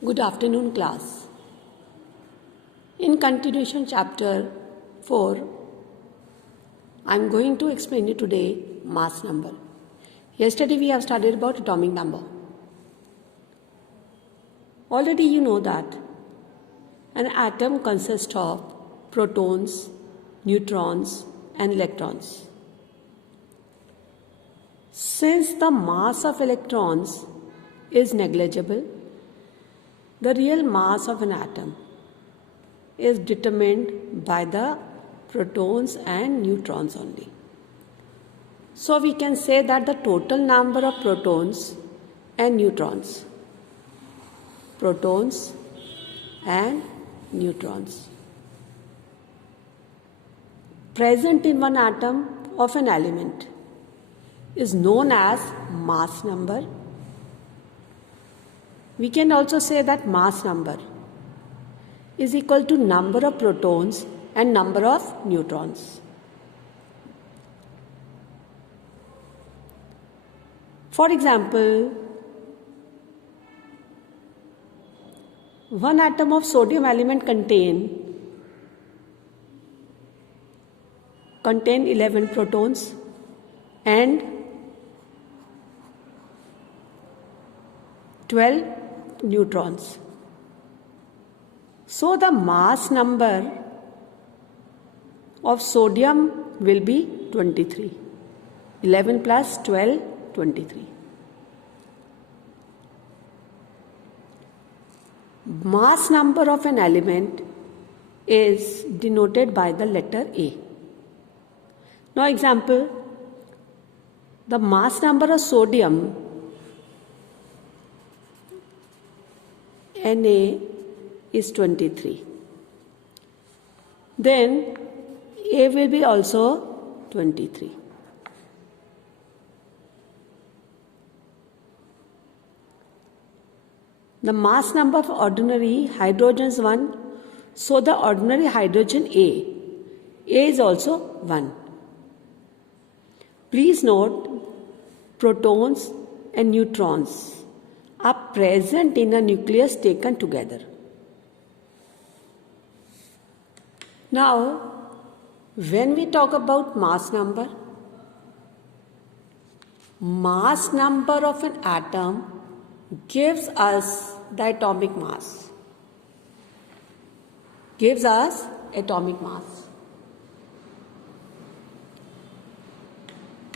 Good afternoon, class. In continuation chapter 4, I am going to explain you today mass number. Yesterday we have studied about atomic number. Already you know that an atom consists of protons, neutrons and electrons. Since the mass of electrons is negligible, the real mass of an atom is determined by the protons and neutrons only. So we can say that the total number of protons and neutrons present in one atom of an element is known as mass number. We can also say that mass number is equal to number of protons and number of neutrons. For example, one atom of sodium element contain 11 protons and 12 neutrons. So the mass number of sodium will be 23. 11 plus 12, 23. Mass number of an element is denoted by the letter A. Now example, the mass number of sodium Na is 23. Then A will be also 23. The mass number of ordinary hydrogen is 1. So the ordinary hydrogen A is also 1. Please note, protons and neutrons are present in a nucleus taken together. Now, when we talk about mass number of an atom gives us the atomic mass.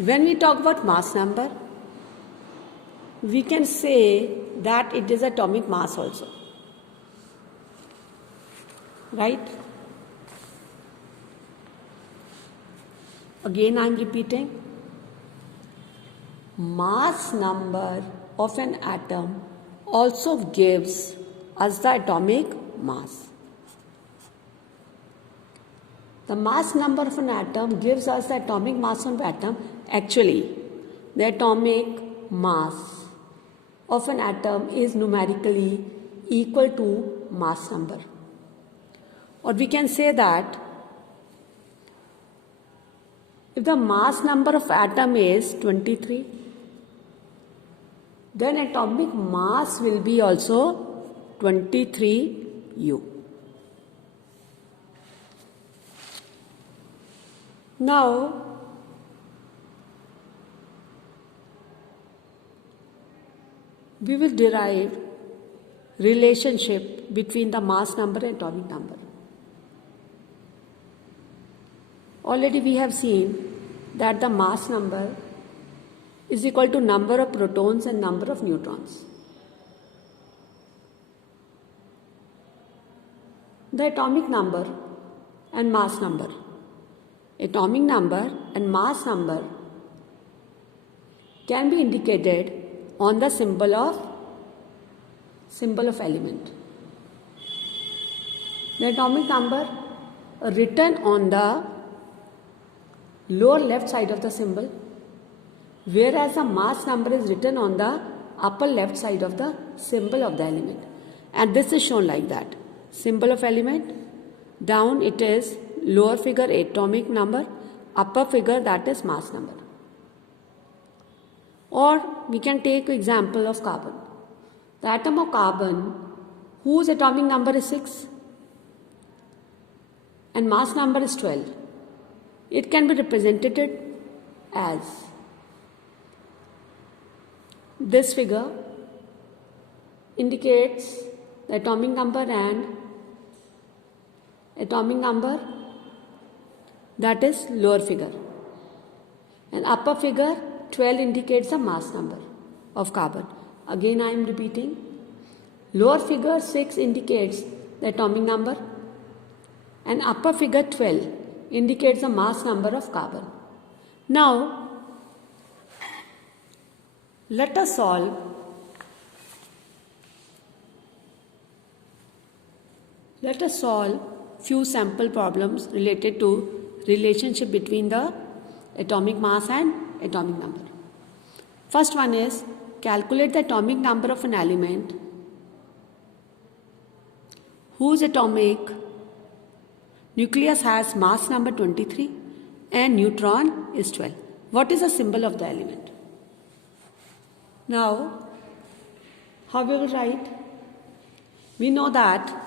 When we talk about mass number, we can say that it is atomic mass also. Right? Again I am repeating. Mass number of an atom also gives us the atomic mass. The mass number of an atom gives us the atomic mass of an atom. Actually, the atomic mass of an atom is numerically equal to mass number. Or we can say that if the mass number of atom is 23, then atomic mass will be also 23U. Now, we will derive relationship between the mass number and atomic number. Already we have seen that the mass number is equal to number of protons and number of neutrons. The atomic number and mass number can be indicated on the symbol of element. The atomic number written on the lower left side of the symbol, whereas the mass number is written on the upper left side of the symbol of the element. And this is shown like that. Symbol of element, down it is lower figure atomic number, upper figure that is mass number. Or we can take example of carbon. The atom of carbon whose atomic number is 6 and mass number is 12. It can be represented as this figure indicates the atomic number and atomic number, that is lower figure, and upper figure 12 indicates the mass number of carbon. Again I am repeating, lower figure 6 indicates the atomic number and upper figure 12 indicates the mass number of carbon. Now let us solve few sample problems related to relationship between the atomic mass and atomic number. First one is, calculate the atomic number of an element whose atomic nucleus has mass number 23 and neutron is 12. What is the symbol of the element? Now, how we will write? We know that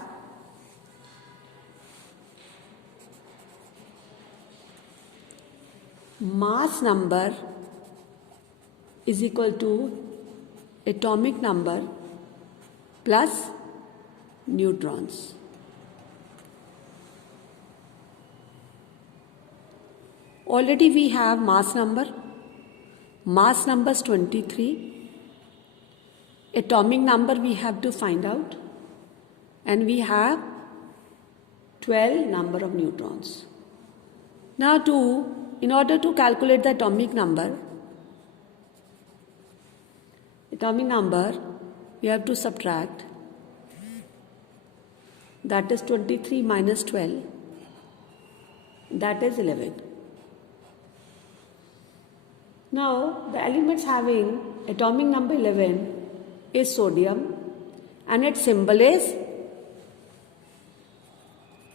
mass number is equal to atomic number plus neutrons. Already we have mass number is 23. Atomic number we have to find out, and we have 12 number of neutrons. Now in order to calculate the atomic number, we have to subtract, that is 23 minus 12, that is 11. Now the elements having atomic number 11 is sodium and its symbol is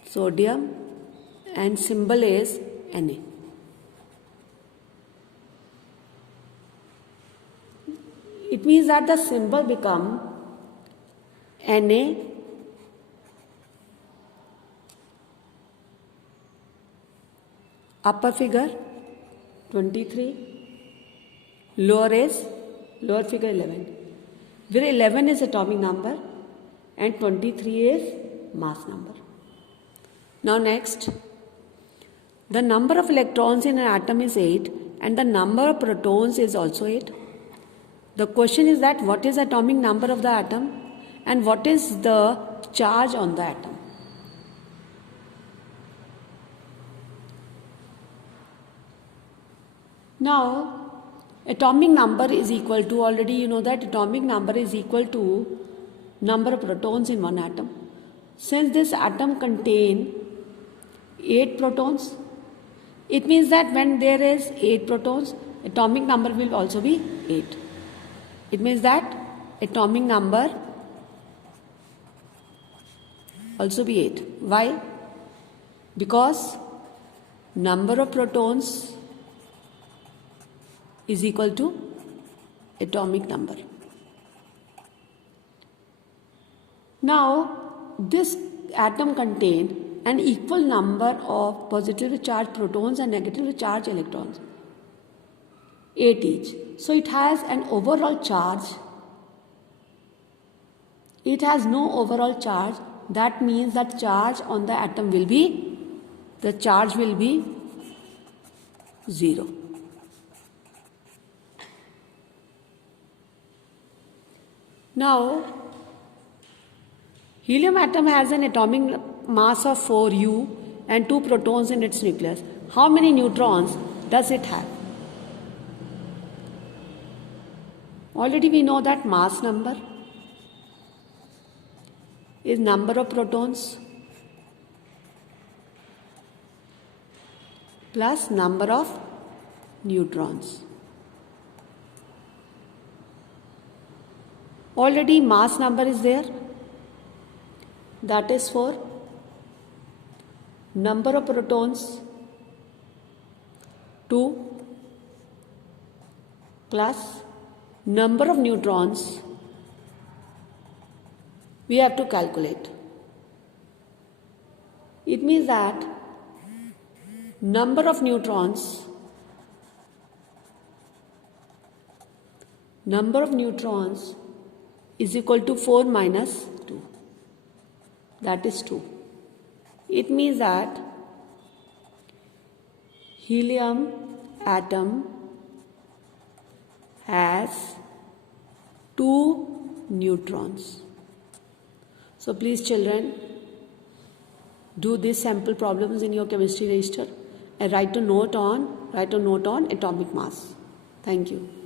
sodium and symbol is Na. It means that the symbol become Na upper figure 23, lower figure 11, where 11 is atomic number and 23 is mass number. Now next, the number of electrons in an atom is 8 and the number of protons is also 8. The question is that what is the atomic number of the atom and what is the charge on the atom? Now atomic number is equal to, already you know that atomic number is equal to number of protons in one atom. Since this atom contain 8 protons, it means that when there is 8 protons, atomic number will also be 8. It means that atomic number also be 8. Why? Because number of protons is equal to atomic number. Now this atom contain an equal number of positively charged protons and negatively charged electrons, 8 each. So it has an overall charge. It has no overall charge. That means that charge on the atom will be, the charge will be 0. Now, helium atom has an atomic mass of 4U and 2 protons in its nucleus. How many neutrons does it have? Already we know that mass number is number of protons plus number of neutrons. Already mass number is there, that is 4. Number of protons 2 plus number of neutrons we have to calculate. It means that number of neutrons is equal to 4 minus 2. That is 2. It means that helium atom has 2 neutrons. So please children, do these sample problems in your chemistry register and write a note on atomic mass. Thank you.